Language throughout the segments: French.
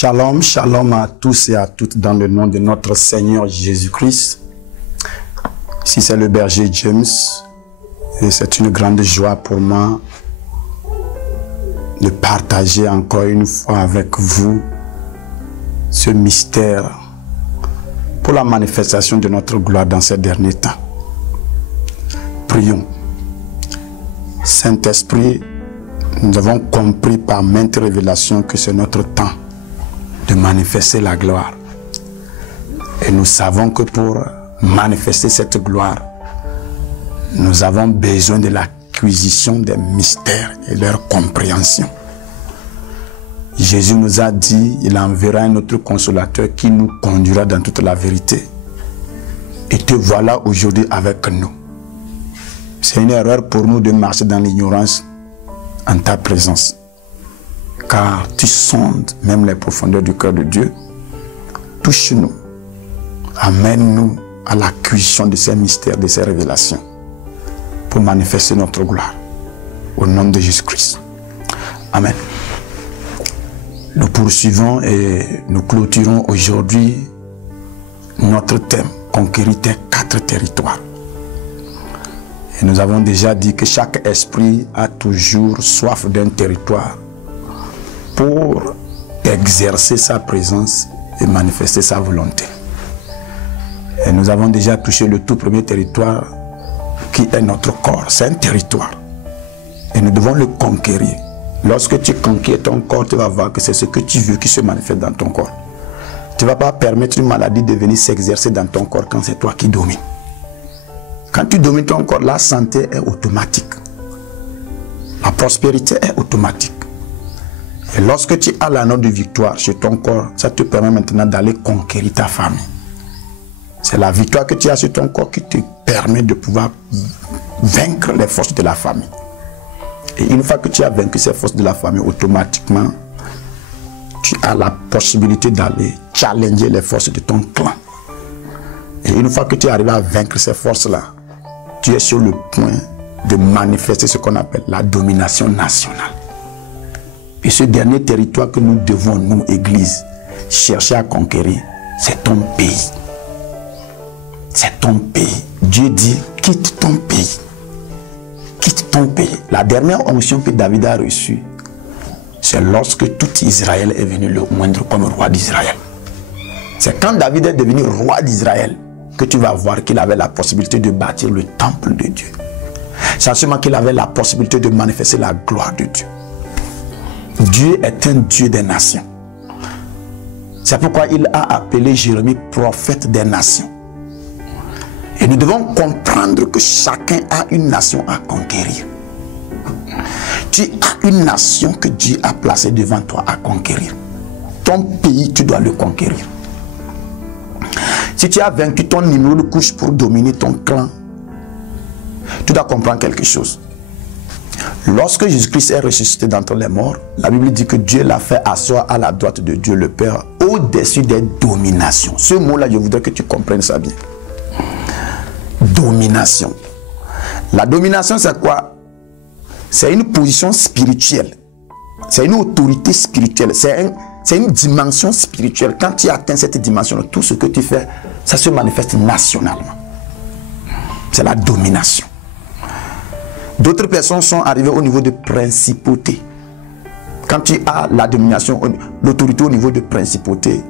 Shalom, shalom à tous et à toutes dans le nom de notre Seigneur Jésus-Christ. Ici c'est le berger James et c'est une grande joie pour moi de partager encore une fois avec vous ce mystère pour la manifestation de notre gloire dans ces derniers temps. Prions. Saint-Esprit, nous avons compris par maintes révélations que c'est notre temps de manifester la gloire. Et nous savons que pour manifester cette gloire, nous avons besoin de l'acquisition des mystères et leur compréhension. Jésus nous a dit, il enverra un autre consolateur qui nous conduira dans toute la vérité. Et te voilà aujourd'hui avec nous. C'est une erreur pour nous de marcher dans l'ignorance en ta présence. Car tu sondes même les profondeurs du cœur de Dieu. Touche-nous. Amène-nous à l'acquisition de ces mystères, de ces révélations, pour manifester notre gloire. Au nom de Jésus-Christ. Amen. Nous poursuivons et nous clôturons aujourd'hui notre thème, conquérir tes 4 territoires. Et nous avons déjà dit que chaque esprit a toujours soif d'un territoire pour exercer sa présence et manifester sa volonté. Et nous avons déjà touché le tout premier territoire qui est notre corps. C'est un territoire. Et nous devons le conquérir. Lorsque tu conquiers ton corps, tu vas voir que c'est ce que tu veux qui se manifeste dans ton corps. Tu ne vas pas permettre une maladie de venir s'exercer dans ton corps quand c'est toi qui domines. Quand tu domines ton corps, la santé est automatique. La prospérité est automatique. Et lorsque tu as l'anneau de victoire sur ton corps, ça te permet maintenant d'aller conquérir ta famille. C'est la victoire que tu as sur ton corps qui te permet de pouvoir vaincre les forces de la famille. Et une fois que tu as vaincu ces forces de la famille, automatiquement, tu as la possibilité d'aller challenger les forces de ton clan. Et une fois que tu arrives à vaincre ces forces-là, tu es sur le point de manifester ce qu'on appelle la domination nationale. Et ce dernier territoire que nous devons, nous, Église, chercher à conquérir, c'est ton pays. C'est ton pays. Dieu dit, quitte ton pays. Quitte ton pays. La dernière onction que David a reçue, c'est lorsque tout Israël est venu le moindre comme roi d'Israël. C'est quand David est devenu roi d'Israël que tu vas voir qu'il avait la possibilité de bâtir le temple de Dieu. C'est seulement qu'il avait la possibilité de manifester la gloire de Dieu. Dieu est un Dieu des nations. C'est pourquoi il a appelé Jérémie prophète des nations. Et nous devons comprendre que chacun a une nation à conquérir. Tu as une nation que Dieu a placée devant toi à conquérir. Ton pays, tu dois le conquérir. Si tu as vaincu ton numéro de couche pour dominer ton clan, tu dois comprendre quelque chose. Lorsque Jésus-Christ est ressuscité d'entre les morts, la Bible dit que Dieu l'a fait asseoir à la droite de Dieu le Père, au-dessus des dominations. Ce mot-là, je voudrais que tu comprennes ça bien. Domination. La domination, c'est quoi? C'est une position spirituelle. C'est une autorité spirituelle. C'est une dimension spirituelle. Quand tu atteins cette dimension, tout ce que tu fais, ça se manifeste nationalement. C'est la domination. D'autres personnes sont arrivées au niveau de principauté. Quand tu as la domination, l'autorité au niveau de principauté,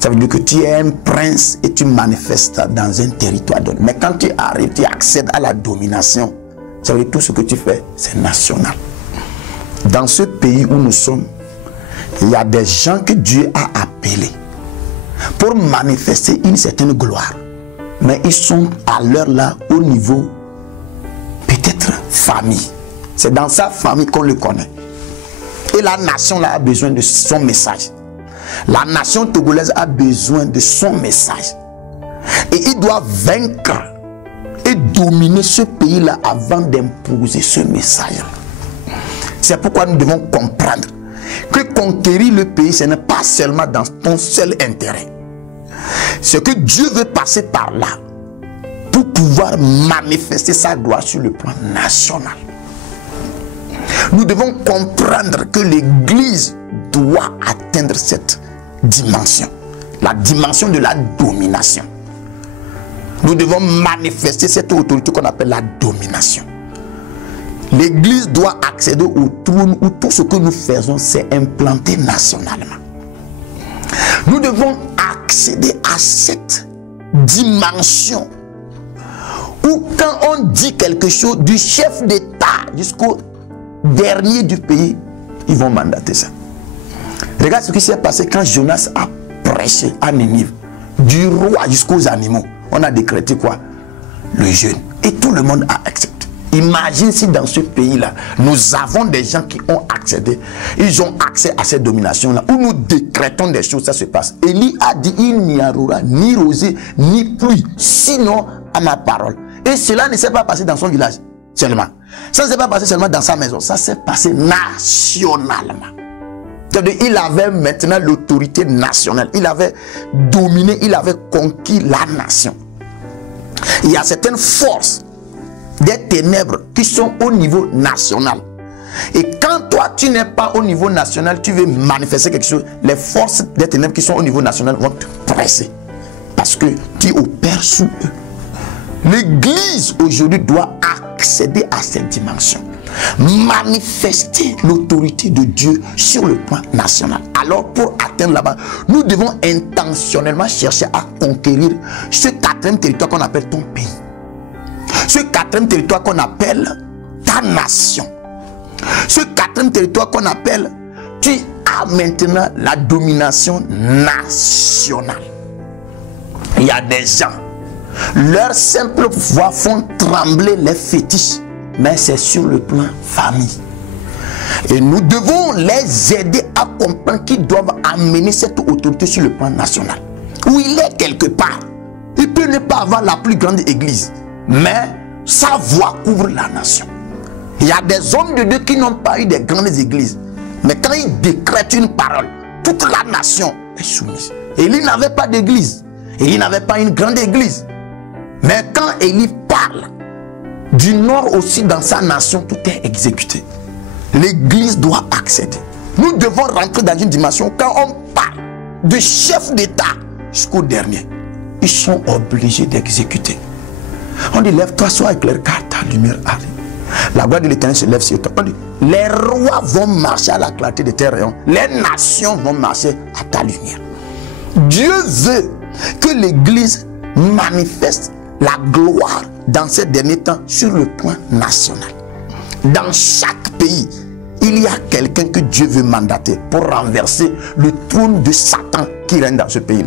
ça veut dire que tu es un prince et tu manifestes dans un territoire donné. Mais quand tu arrives, tu accèdes à la domination, ça veut dire que tout ce que tu fais, c'est national. Dans ce pays où nous sommes, il y a des gens que Dieu a appelés pour manifester une certaine gloire. Mais ils sont à l'heure là au niveau peut-être famille. C'est dans sa famille qu'on le connaît. Et la nation là a besoin de son message. La nation togolaise a besoin de son message. Et il doit vaincre et dominer ce pays-là avant d'imposer ce message. C'est pourquoi nous devons comprendre que conquérir le pays, ce n'est pas seulement dans ton seul intérêt. C'est que Dieu veut passer par là pour pouvoir manifester sa gloire sur le plan national. Nous devons comprendre que l'Église doit atteindre cette dimension. La dimension de la domination. Nous devons manifester cette autorité qu'on appelle la domination. L'Église doit accéder au trône où tout ce que nous faisons, c'est implanté nationalement. Nous devons accéder à cette dimension où quand on dit quelque chose du chef d'État jusqu'au dernier du pays, ils vont mandater ça. Regarde ce qui s'est passé quand Jonas a prêché à Ninive. Du roi jusqu'aux animaux, on a décrété quoi? Le jeûne. Et tout le monde a accepté. Imagine si dans ce pays-là, nous avons des gens qui ont accédé. Ils ont accès à cette domination-là. Où nous décrétons des choses, ça se passe. Élie a dit, il n'y aura ni rosée, ni pluie, sinon à ma parole. Et cela ne s'est pas passé dans son village seulement. Ça ne s'est pas passé seulement dans sa maison. Ça s'est passé nationalement. Il avait maintenant l'autorité nationale. Il avait dominé, il avait conquis la nation. Il y a certaines forces des ténèbres qui sont au niveau national. Et quand toi, tu n'es pas au niveau national, tu veux manifester quelque chose, les forces des ténèbres qui sont au niveau national vont te presser. Parce que tu opères sous eux. L'Église aujourd'hui doit accéder à cette dimension. Manifester l'autorité de Dieu sur le plan national. Alors pour atteindre là-bas, nous devons intentionnellement chercher à conquérir ce quatrième territoire qu'on appelle ton pays. Ce quatrième territoire qu'on appelle ta nation. Ce quatrième territoire qu'on appelle, tu as maintenant la domination nationale. Il y a des gens, leur simple voix font trembler les fétiches. Mais c'est sur le plan famille. Et nous devons les aider à comprendre qu'ils doivent amener cette autorité sur le plan national. Où il est quelque part. Il peut ne pas avoir la plus grande église. Mais sa voix couvre la nation. Il y a des hommes de Dieu qui n'ont pas eu des grandes églises. Mais quand ils décrètent une parole, toute la nation est soumise. Élie n'avait pas d'église. Élie n'avait pas une grande église. Mais quand Élie parle, du nord aussi dans sa nation, tout est exécuté. L'église doit accéder. Nous devons rentrer dans une dimension quand on parle de chef d'État jusqu'au dernier. Ils sont obligés d'exécuter. On dit lève-toi, sois éclairé car ta lumière arrive. La gloire de l'Éternel se lève sur toi. On dit les rois vont marcher à la clarté de tes rayons. Les nations vont marcher à ta lumière. Dieu veut que l'église manifeste la gloire dans ces derniers temps sur le plan national. Dans chaque pays, il y a quelqu'un que Dieu veut mandater pour renverser le trône de Satan qui règne dans ce pays.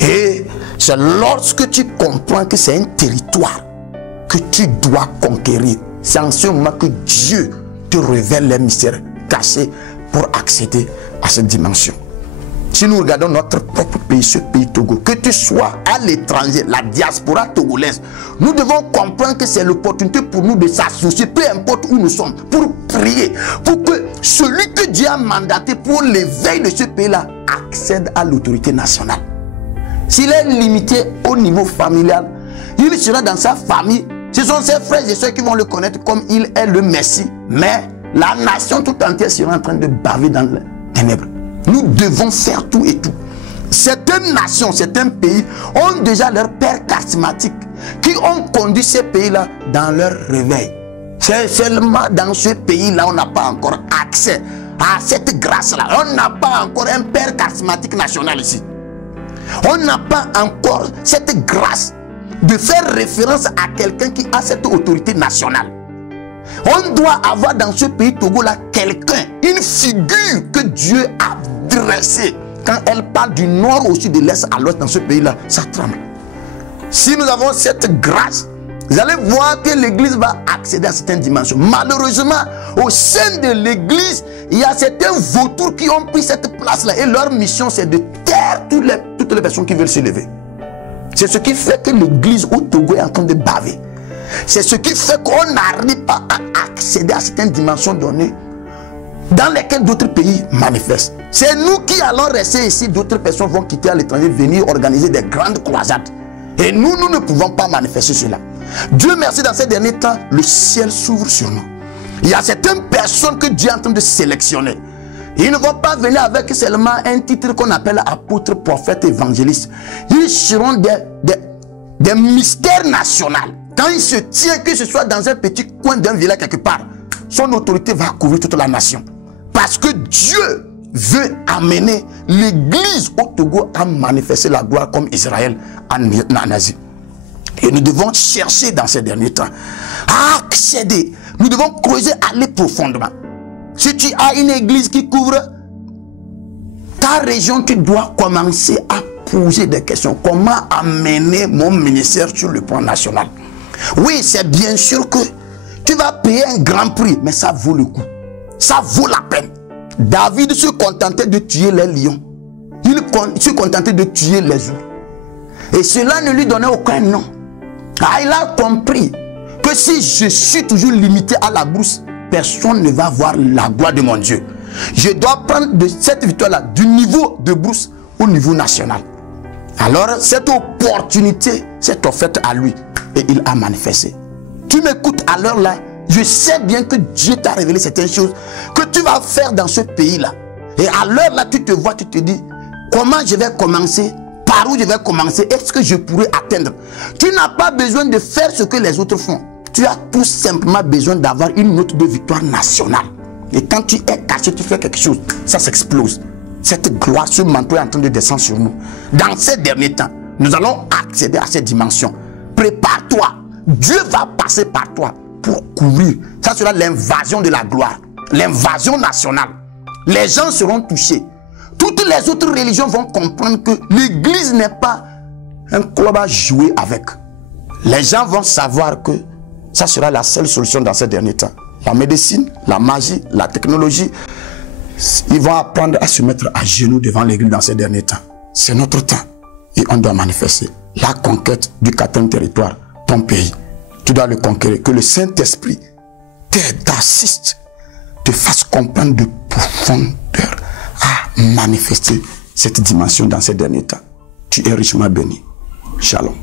Et c'est lorsque tu comprends que c'est un territoire que tu dois conquérir. C'est en ce moment que Dieu te révèle les mystères cachés pour accéder à cette dimension. Si nous regardons notre propre pays, ce pays Togo, que tu sois à l'étranger, la diaspora togolaise, nous devons comprendre que c'est l'opportunité pour nous de s'associer, peu importe où nous sommes, pour prier, pour que celui que Dieu a mandaté pour l'éveil de ce pays-là accède à l'autorité nationale. S'il est limité au niveau familial, il sera dans sa famille. Ce sont ses frères et soeurs qui vont le connaître comme il est le Messie. Mais la nation tout entière sera en train de baver dans les ténèbres. Nous devons faire tout et tout. Certaines nations, certains pays ont déjà leur père charismatique qui ont conduit ces pays-là dans leur réveil. C'est seulement dans ce pays-là on n'a pas encore accès à cette grâce-là. On n'a pas encore un père charismatique national ici. On n'a pas encore cette grâce de faire référence à quelqu'un qui a cette autorité nationale. On doit avoir dans ce pays Togo-là quelqu'un, une figure que Dieu a dressée. Quand elle parle du nord au sud, de l'est à l'ouest dans ce pays-là, ça tremble. Si nous avons cette grâce, vous allez voir que l'église va accéder à certaines dimensions. Malheureusement, au sein de l'église, il y a certains vautours qui ont pris cette place-là. Et leur mission, c'est de taire toutes les personnes qui veulent se lever. C'est ce qui fait que l'église au Togo est en train de baver. C'est ce qui fait qu'on n'arrive pas à accéder à certaines dimensions données dans lesquelles d'autres pays manifestent. C'est nous qui allons rester ici, d'autres personnes vont quitter à l'étranger, venir organiser des grandes croisades. Et nous ne pouvons pas manifester cela. Dieu merci, dans ces derniers temps, le ciel s'ouvre sur nous. Il y a certaines personnes que Dieu est en train de sélectionner. Ils ne vont pas venir avec seulement un titre qu'on appelle apôtre, prophète, évangéliste. Ils seront des mystères nationaux. Quand il se tient, que ce soit dans un petit coin d'un village quelque part, son autorité va couvrir toute la nation. Parce que Dieu veut amener l'église au Togo à manifester la gloire comme Israël en Asie. Et nous devons chercher dans ces derniers temps à accéder. Nous devons creuser, aller profondément. Si tu as une église qui couvre ta région, tu dois commencer à poser des questions. Comment amener mon ministère sur le plan national? Oui, c'est bien sûr que tu vas payer un grand prix, mais ça vaut le coup. Ça vaut la peine. David se contentait de tuer les lions. Il se contentait de tuer les ours. Et cela ne lui donnait aucun nom. Il a compris que si je suis toujours limité à la brousse, personne ne va voir la gloire de mon Dieu. Je dois prendre de cette victoire-là du niveau de brousse au niveau national. Alors, cette opportunité s'est offerte à lui et il a manifesté. Tu m'écoutes à l'heure là, je sais bien que Dieu t'a révélé certaines choses que tu vas faire dans ce pays-là. Et à l'heure là, tu te vois, tu te dis, comment je vais commencer? Par où je vais commencer? Est-ce que je pourrais atteindre? Tu n'as pas besoin de faire ce que les autres font. Tu as tout simplement besoin d'avoir une note de victoire nationale. Et quand tu es caché, tu fais quelque chose, ça s'explose. Cette gloire, ce manteau est en train de descendre sur nous. Dans ces derniers temps, nous allons accéder à cette dimension. Prépare-toi. Dieu va passer par toi pour couvrir. Ça sera l'invasion de la gloire. L'invasion nationale. Les gens seront touchés. Toutes les autres religions vont comprendre que l'église n'est pas un club à jouer avec. Les gens vont savoir que ça sera la seule solution dans ces derniers temps. La médecine, la magie, la technologie, ils vont apprendre à se mettre à genoux devant l'église dans ces derniers temps. C'est notre temps et on doit manifester la conquête du quatrième territoire, ton pays. Tu dois le conquérir. Que le Saint-Esprit t'aide, t'assiste, te fasse comprendre de profondeur à manifester cette dimension dans ces derniers temps. Tu es richement béni. Shalom.